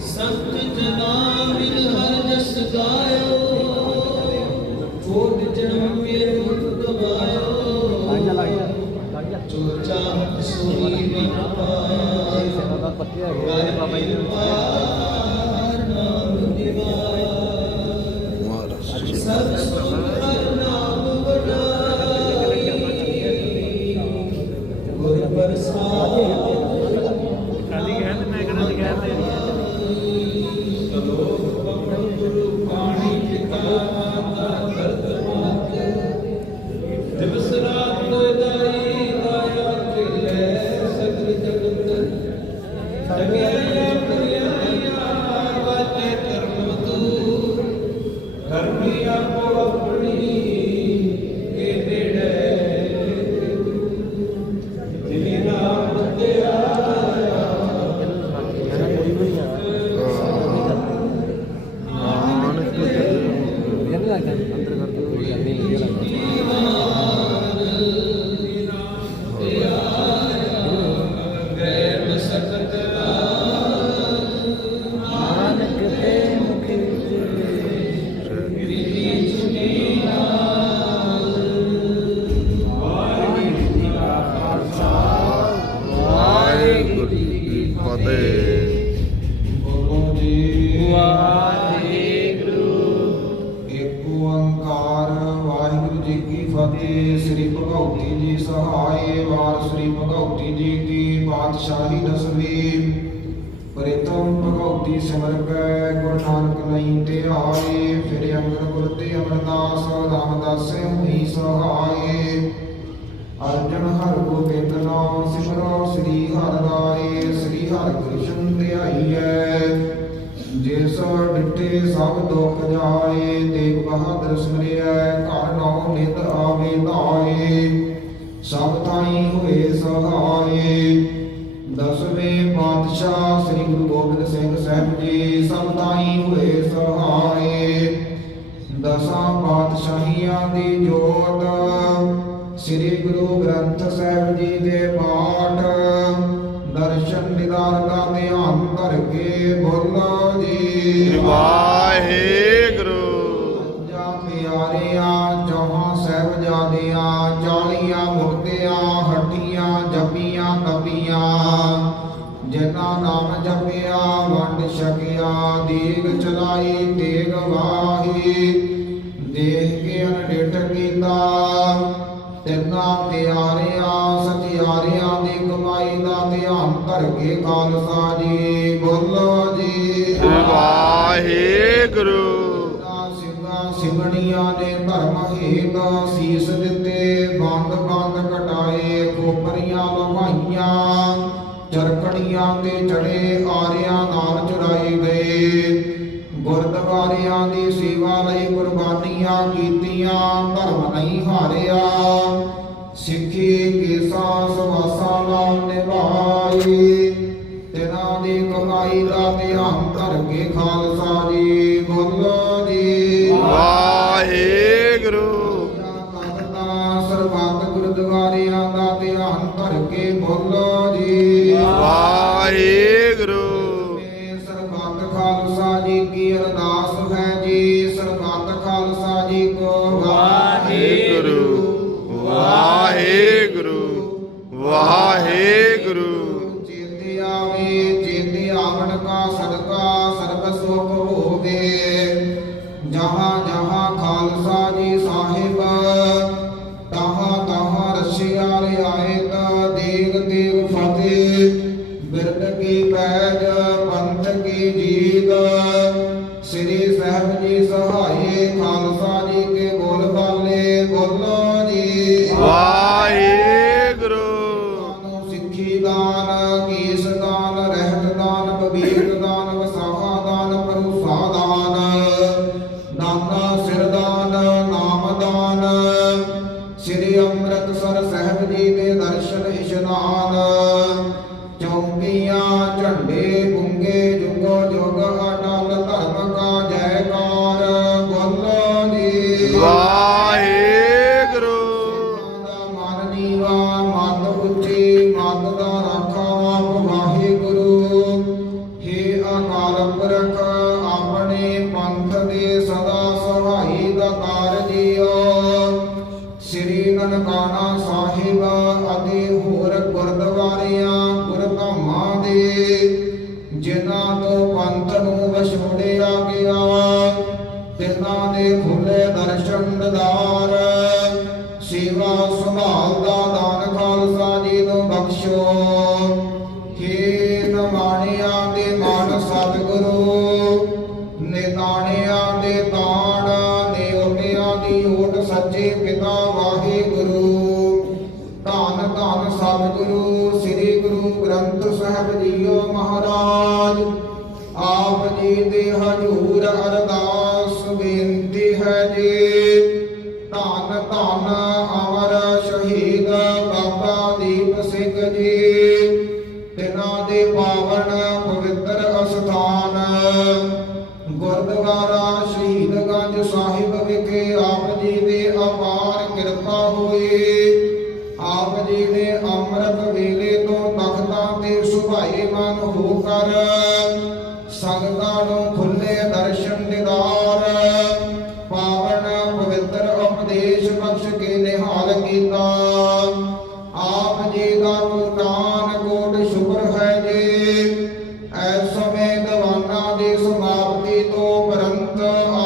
ਸੰਤ ਜਨਾ ਮਿਲ ਹਰ ਜਸ ਗਾਇਓ ਕੋਟ ਜਨਮ ਕੇ ਦੁਖ ਗਵਾਇਓ ਜੋ ਚਾਹਤ ਸੋਈ ਬਿਨ ਪਾਏ। ਬਾਬਾ ਜੀ ਪਾਰ ਨਾਮ ਦਿਵਾਇਆ ਸਭ ਸੁਖ ਨਾਮ ਵਡਾਈ ਗੁਰ ਪ੍ਰਸਾਦ ਰਾਮਦਾਸੇ ਹੋਈ ਅਰਜਨ ਹਰ ਗੋਬਿੰਦ ਨਾਮ ਸਿਮਰੋ, ਸ੍ਰੀ ਹਰਿ ਰਾਏ ਸ੍ਰੀ ਹਰਿ ਕ੍ਰਿਸ਼ਨ ਧਿਆਈਐ। ਜਿਸ ਡਿਠੇ ਸਭ ਦੁਖ ਜਾਏ ਤੇਗ ਬਹਾਦਰ ਸਿਮਰਿਐ, ਘਰ ਨੌ ਨਿਤ ਆਵੇ ਧਾਏ। ਸਭ ਥਾਈ ਹੋਏ ਸਹਾਏ। ਦਸਵੇਂ ਪਾਤਸ਼ਾਹ ਸ੍ਰੀ ਗੁਰੂ ਗੋਬਿੰਦ ਸਿੰਘ ਸਾਹਿਬ ਜੀ, ਸਭ ਤਾਈ ਹੋਏ ਸਹਾਏ। ਦਸਾਂ ਪਾਤਸ਼ਾਹੀਆਂ ਦੀ ਜੋਤ। ਸ੍ਰੀ ਗੁਰੂ ਗ੍ਰੰਥ ਸਾਹਿਬ ਜੀ ਦੇ ਪਾਠ। ਦਰਸ਼ਨ ਦਿਦਾਰ ਦਾ ਧਿਆਨ ਧਰ ਕੇ ਬੋਲੋ ਜੀ। ਵਾਹਿਗੁਰੂ। ਪੰਜਾਂ ਪਿਆਰਿਆਂ ਚੌਹਾਂ ਸਾਹਿਬਜ਼ਾਦਿਆਂ ਚਾਲੀਆਂ ਮੁਕਤਿਆਂ ਹੱਟੀਆਂ ਜਪੀਆਂ ਤਪੀਆਂ। ਜਿਨ੍ਹਾਂ ਨਾਮ ਜਪਿਆ ਵੰਡ ਛਕਿਆ ਦੀਗ ਚਲਾਈ ਤੇਗ ਵਾਹੀ। ਦੇਖ ਕੇ ਅਨਡਿਠ ਕੀਤਾ। ਤਿੰਨਾਂ ਪਿਆਰਿਆਂ ਸਤਿਆਰਿਆਂ ਦੀ ਕਮਾਈ ਦਾ ਧਿਆਨ ਧਰ ਕੇ ਖਾਲਸਾ ਜੀ ਬੋਲੋ ਜੀ। ਵਾਹਿਗੁਰੂ। ਸਿੰਘਾਂ ਸਿੰਘਣੀਆਂ ਨੇ ਧਰਮ ਹੇਤ ਸੀਸ ਦਿੱਤੇ ਬੰਦ ਬੰਦ ਕਟਾਏ ਖੋਪਰੀਆਂ ਲਵਾਈਆਂ। ਚਰਕੜੀਆਂ ਤੇ ਚੜੇ ਆਰਿਆਂ ਨਾਲ ਚੁਰਾਏ ਗਏ। ਗੁਰਦੁਆਰਿਆਂ ਦੀ ਸੇਵਾ ਲਈ ਕੁਰਬਾਨੀਆਂ ਕੀਤੀਆਂ ਧਰਮ ਨਹੀਂ ਹਾਰਿਆ। ਸਿੱਖੀ ਕੇਸਾਂ ਸਵਾਸਾਂ ਨਾਲ ਨਿਭਾਈ ਤਿਨਾਂ ਦੀ ਕਮਾਈ ਦਾ ਧਿਆਨ ਧਰ ਕੇ ਖਾਲਸਾ ਜੀ ਬੋਲੋ ਜੀ। ਵਾਹਿਗੁਰੂ। ਸਰਬੱਤ ਗੁਰਦੁਆਰਿਆਂ ਦਾ ਧਿਆਨ ਧਰ ਕੇ ਬੋਲੋ ਜੀ ਕੀ ਅਰਦਾਸ ਹੈ ਜੀ ਸਰਬੱਤ ਖਾਲਸਾ ਜੀ ਕੋ ਵਾਹਿਗੁਰੂ। ਵਾਹਿਗੁਰੂ ਵਾਹਿਗੁਰੂ। ਚੇਤੇ ਆਵੇ ਚੇਤੇ ਆਵਣ ਕਾ ਸਦਕਾ ਸਰਬ ਸੁਖ ਹੋਵੇ ਜਹਾਂ ਜਹਾਂ ਖਾਲਸਾ ਜੀ ਸਾਹਿਬ ਤਹਾਂ ਤਹਾਂ ਰਸਿਆ ਰਿਆਇਤ ਦੇਗ ਦੇਗ ਫਤਿਹ। ਬਿਰਦ ਕੀ ਪੈਜ ਧੰਨ ਸਤਿਗੁਰੂ, ਸ੍ਰੀ ਗੁਰੂ ਗ੍ਰੰਥ ਸਾਹਿਬ ਜੀਓ ਮਹਾਰਾਜ। ਆਪ ਜੀ ਦੇ ਹਜੂਰ ਅਰਦਾਸ ਬੇਨਤੀ ਹੈ ਜੀ। ਧੰਨ ਧੰਨ ਅਮਰ ਸ਼ਹੀਦ ਬਾਬਾ ਦੀਪ ਸਿੰਘ ਜੀ। ਤਿਨਾਂ ਦੇ ਪਾਵਨ ਪਵਿੱਤਰ ਅਸਥਾਨ। ਗੁਰਦੁਆਰਾ ਸ਼ਹੀਦਗੰਜ ਸਾਹਿਬ ਵਿਖੇ ਆਪ ਜੀ ਦੀ ਅਪਾਰ ਕਿਰਪਾ ਹੋਈ। ਆਪ ਜੀ ਨੇ ਕਰ। ਸੰਗਤਾਂ ਨੂੰ ਖੁੱਲੇ ਦਰਸ਼ਨ ਦਿਦਾਰ। ਪਾਵਨ ਪਵਿੱਤਰ ਉਪਦੇਸ਼ ਬਖਸ਼ ਕੇ ਨਿਹਾਲ ਕੀਤਾ। ਆਪ ਜੀ ਦਾ ਕੋਟਾਨ ਕੋਟ ਸ਼ੁਕਰ ਹੈ ਜੀ। ਐਸ ਸਮੇਂ ਦੀਵਾਨਾਂ ਦੀ ਸਮਾਪਤੀ ਤੋਂ ਉਪਰੰਤ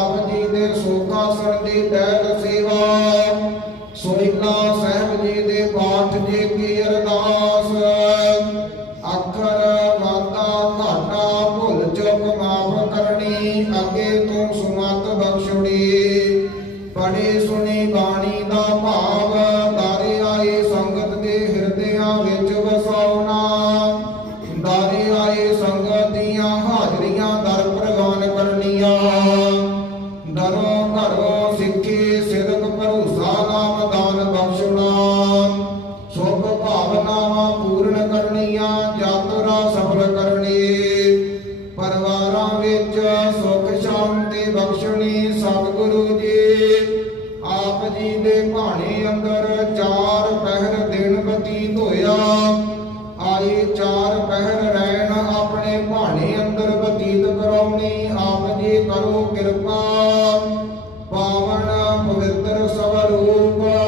ਆਪ ਜੀ ਦੇ ਸੋਖਾਸਣ ਦੀ ਟਹਿਲ ਸੇਵਾ ਦਰੋਂ ਸਿੱਖੀ ਸਿਦਕ ਭਰੋਸਾ ਨਾਮ ਦਾਨ ਬਖਸ਼ਣਾ। ਸੁਭ ਭਾਵਨਾਵਾਂ ਪੂਰਨ ਕਰਨੀਆਂ, ਯਾਤਰਾ ਸਫਲ ਕਰਨੀ। ਪਰਿਵਾਰਾਂ ਵਿੱਚ ਸੁਖ ਸ਼ਾਂਤੀ ਬਖਸ਼ਣੀ ਸਤਿਗੁਰੂ ਜੀ। ਆਪ ਜੀ ਦੇ ਭਾਣੇ ਅੰਦਰ ਚਾਰ ਪਹਿਰ ਦਿਨ ਬਤੀਤ ਹੋਇਆ। ਆਏ ਚਾਰ ਪਹਿਰ ਰਹਿਣ ਆਪਣੇ ਭਾਣੇ ਅੰਦਰ ਬਤੀਤ ਕਰਾਉਣੀ। ਆਪ ਜੀ ਕਰੋ ਕਿਰਪਾ। ਪਾਵਨ ਪਵਿੱਤਰ ਸਵਰੂਪ।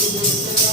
Música